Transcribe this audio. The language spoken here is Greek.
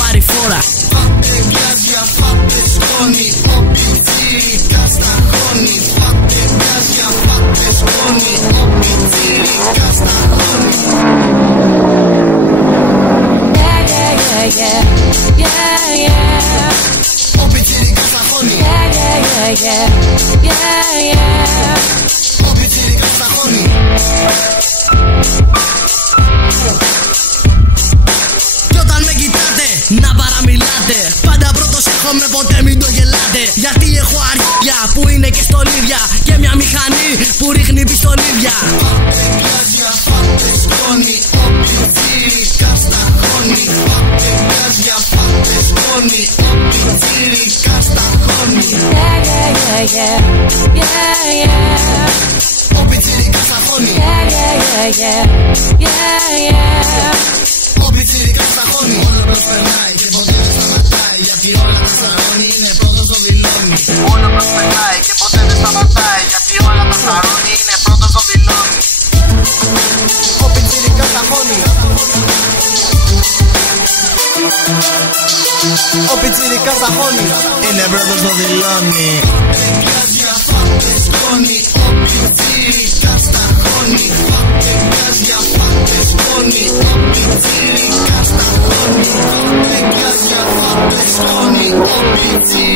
πάρει φόρα. Φάτε γκάζια, φάτε σκόνη, ο πιτσίρικας τα χώνει. Φάτε γκάζια, φάτε σκόνη, ο πιτσίρικας τα χώνει. Ο πιτσίρικας τα χώνει. Ο πιτσίρικας τα χώνει. Κι όταν με κοιτάτε να παραμιλάτε, πάντα πρώτος έρχομαι, ποτέ μην το γελάτε. Γιατί έχω αρχίδια που είναι και στολίδια και μια μηχανή που ρίχνει πιστολίδια. Φάτε γκάζια, φάτε σκόνη, ο πιτσίρικας τα χώνει. Φάτε γκάζια, φάτε σκόνη, ο πιτσίρικας τα χώνει. Ο πιτσίρικας τα χώνει. Ο πιτσίρικας τα χώνει. Όλο προσπερνάει και ποτέ δεν σταματάει, γιατί όλα τα σταρώνει, είναι πρώτος στο βιλόνι. Όλο προσπερνάει και ποτέ δεν σταματάει, γιατί όλα τα σταρώνει, είναι πρώτος στο βιλόνι. Ο πιτσίρικας τα χώνει. Ο πιτσίρικας τα χώνει, είναι πρώτος στο βιλόνι. Φάτε γκάζια, φάτε σκόνη, ο πιτσίρικας τα χώνει. Φάτε γκάζια, φάτε σκόνη, ο πιτσίρικας τα χώνει. Φάτε γκάζια, φάτε σκόνη, ο πιτσίρικας